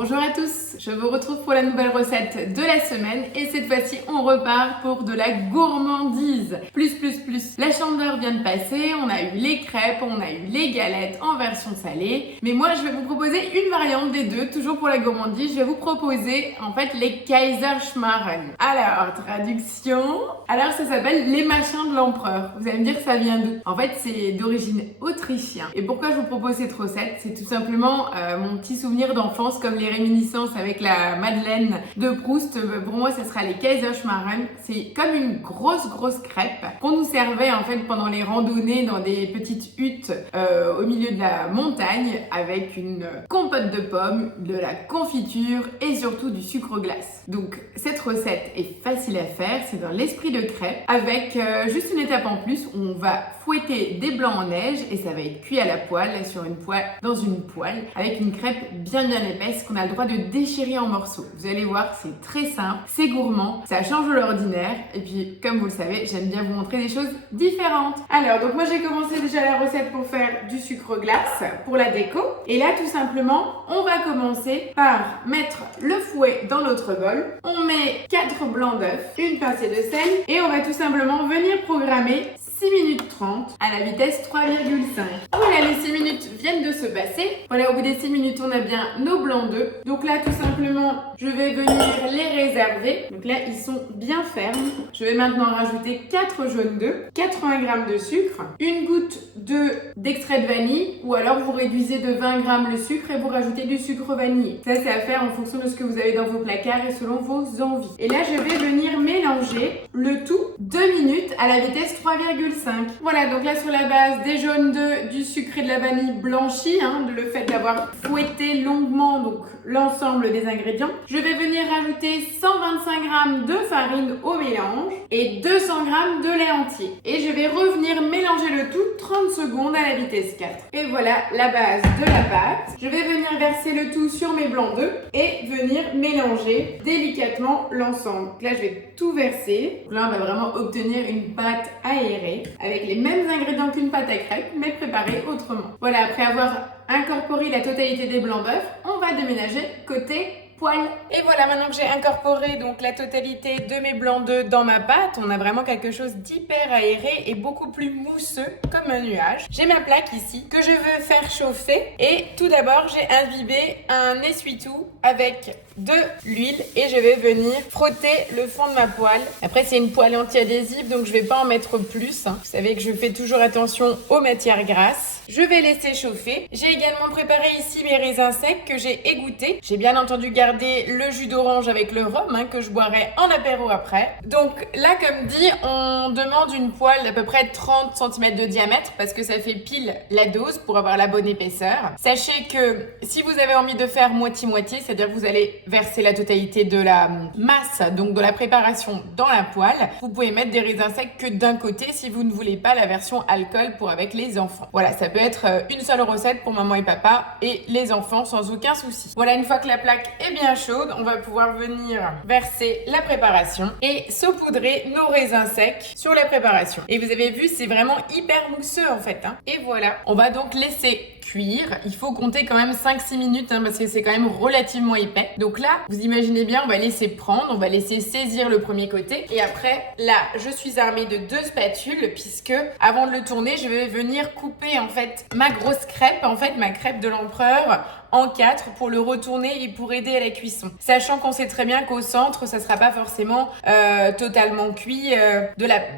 Bonjour à tous, je vous retrouve pour la nouvelle recette de la semaine et cette fois-ci on repart pour de la gourmandise. Plus. La chandeleur vient de passer, on a eu les crêpes, on a eu les galettes en version salée. Mais moi je vais vous proposer une variante des deux, toujours pour la gourmandise. Je vais vous proposer en fait les Kaiserschmarren. Alors, traduction. Alors ça s'appelle les machins de l'empereur. Vous allez me dire que ça vient d'où? En fait c'est d'origine autrichien. Et pourquoi je vous propose cette recette? C'est tout simplement mon petit souvenir d'enfance, comme les réminiscences avec la Madeleine de Proust. Pour moi ça sera les Kaiserschmarren. C'est comme une grosse crêpe qu'on nous servait en fait pendant les randonnées dans des petites huttes au milieu de la montagne, avec une compote de pommes, de la confiture et surtout du sucre glace. Donc cette recette est facile à faire, c'est dans l'esprit de crêpe, avec juste une étape en plus où on va fouetter des blancs en neige et ça va être cuit à la poêle dans une poêle avec une crêpe bien épaisse qu'on a le droit de déchirer en morceaux. Vous allez voir, c'est très simple, c'est gourmand, ça change de l'ordinaire et puis comme vous le savez, j'aime bien vous montrer des choses différentes. Alors donc moi j'ai commencé déjà la recette pour faire du sucre glace pour la déco et là tout simplement on va commencer par mettre le fouet dans notre bol. On met 4 blancs d'œufs, une pincée de sel et on va tout simplement venir programmer 6 minutes 30 à la vitesse 3,5. Voilà, les 6 minutes viennent de se passer. Voilà, au bout des 6 minutes, on a bien nos blancs d'œufs. Donc là, tout simplement, je vais venir les réserver. Donc là, ils sont bien fermes. Je vais maintenant rajouter 4 jaunes d'œufs, 80 g de sucre, une goutte d'extrait de vanille, ou alors vous réduisez de 20 g le sucre et vous rajoutez du sucre vanillé. Ça, c'est à faire en fonction de ce que vous avez dans vos placards et selon vos envies. Et là, je vais venir mélanger le tout 2 minutes à la vitesse 3,5. Voilà, donc là sur la base des jaunes d'œufs, du sucre et de la vanille blanchie, le fait d'avoir fouetté longuement donc l'ensemble des ingrédients, je vais venir rajouter 125 g de farine au mélange et 200 g de lait entier. Et je vais revenir mélanger le tout 30 secondes à la vitesse 4. Et voilà la base de la pâte. Je vais venir verser le tout sur mes blancs d'œufs et venir mélanger délicatement l'ensemble. Là je vais tout verser. Là on va vraiment obtenir une pâte aérée avec les mêmes ingrédients qu'une pâte à crêpes mais préparée autrement. Voilà, après avoir incorporé la totalité des blancs d'œufs, on va déménager côté poêle. Et voilà, maintenant que j'ai incorporé donc la totalité de mes blancs d'œufs dans ma pâte, on a vraiment quelque chose d'hyper aéré et beaucoup plus mousseux comme un nuage. J'ai ma plaque ici que je veux faire chauffer et tout d'abord j'ai imbibé un essuie-tout avec de l'huile et je vais venir frotter le fond de ma poêle. Après c'est une poêle anti-adhésive donc je vais pas en mettre plus. Vous savez que je fais toujours attention aux matières grasses. Je vais laisser chauffer. J'ai également préparé ici mes raisins secs que j'ai égouttés. J'ai bien entendu gardé le jus d'orange avec le rhum que je boirai en apéro après. Donc là, comme dit, on demande une poêle d'à peu près 30 cm de diamètre parce que ça fait pile la dose pour avoir la bonne épaisseur. Sachez que si vous avez envie de faire moitié-moitié, c'est-à-dire que vous allez verser la totalité de la masse, donc de la préparation dans la poêle, vous pouvez mettre des raisins secs que d'un côté si vous ne voulez pas la version alcool pour avec les enfants. Voilà, ça peut être une seule recette pour maman et papa et les enfants sans aucun souci. Voilà, une fois que la plaque est bien chaude, on va pouvoir venir verser la préparation et saupoudrer nos raisins secs sur la préparation. Et vous avez vu, c'est vraiment hyper mousseux en fait. Et voilà, on va donc laisser cuire. Il faut compter quand même 5-6 minutes parce que c'est quand même relativement épais. Donc là, vous imaginez bien, on va laisser prendre, on va laisser saisir le premier côté. Et après, là, je suis armée de 2 spatules puisque avant de le tourner, je vais venir couper en fait ma grosse crêpe, ma crêpe de l'empereur en 4 pour le retourner et pour aider à la cuisson. Sachant qu'on sait très bien qu'au centre, ça sera pas forcément totalement cuit,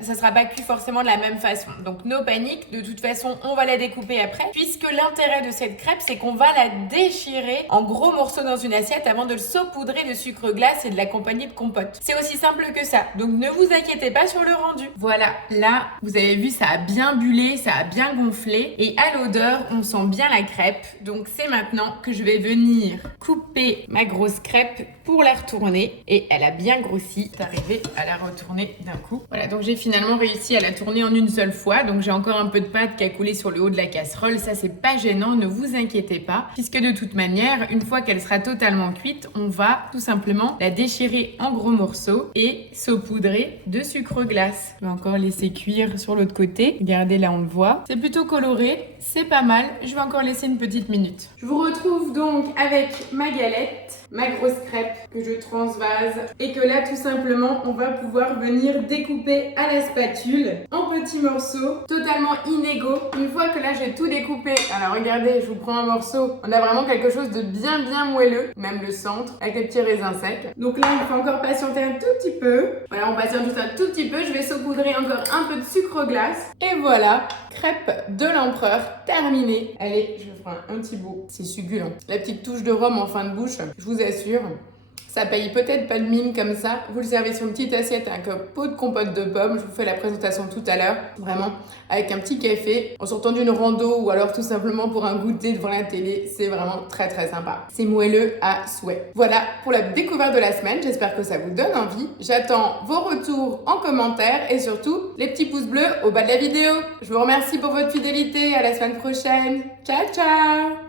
ça sera pas cuit forcément de la même façon. Donc no panique, de toute façon, on va la découper après puisque l'intérêt de cette crêpe, c'est qu'on va la déchirer en gros morceaux dans une assiette avant de le saupoudrer de sucre glace et de l'accompagner de compote. C'est aussi simple que ça. Donc ne vous inquiétez pas sur le rendu. Voilà, là, vous avez vu, ça a bien bullé, ça a bien gonflé et à l'odeur, on sent bien la crêpe. Donc c'est maintenant que je vais venir couper ma grosse crêpe pour la retourner et elle a bien grossi. D'arriver à la retourner d'un coup. Voilà, donc j'ai finalement réussi à la tourner en une seule fois. Donc j'ai encore un peu de pâte qui a coulé sur le haut de la casserole. Ça, c'est pas gênant, ne vous inquiétez pas. Puisque de toute manière, une fois qu'elle sera totalement cuite, on va tout simplement la déchirer en gros morceaux et saupoudrer de sucre glace. Je vais encore laisser cuire sur l'autre côté. Regardez, là on le voit. C'est plutôt coloré. c'est pas mal. Je vais encore laisser une petite minute. Je vous retrouve donc avec ma galette, ma grosse crêpe que je transvase et que là tout simplement on va pouvoir venir découper à la spatule en petits morceaux totalement inégaux. Une fois que là j'ai tout découpé, alors regardez, je vous prends un morceau, on a vraiment quelque chose de bien moelleux, même le centre avec les petits raisins secs. Donc là il faut encore patienter un tout petit peu. Voilà, on patiente juste un tout petit peu, je vais saupoudrer encore un peu de sucre glace et voilà, crêpe de l'empereur terminée. Allez, je ferai un petit bout, c'est succulent. La petite touche de rhum en fin de bouche, je vous assure, ça paye peut-être pas de mine comme ça. Vous le servez sur une petite assiette avec un pot de compote de pommes. Je vous fais la présentation tout à l'heure. Vraiment, avec un petit café, en sortant d'une rando ou alors tout simplement pour un goûter devant la télé. C'est vraiment très sympa. C'est moelleux à souhait. Voilà pour la découverte de la semaine. J'espère que ça vous donne envie. J'attends vos retours en commentaire et surtout les petits pouces bleus au bas de la vidéo. Je vous remercie pour votre fidélité. À la semaine prochaine. Ciao!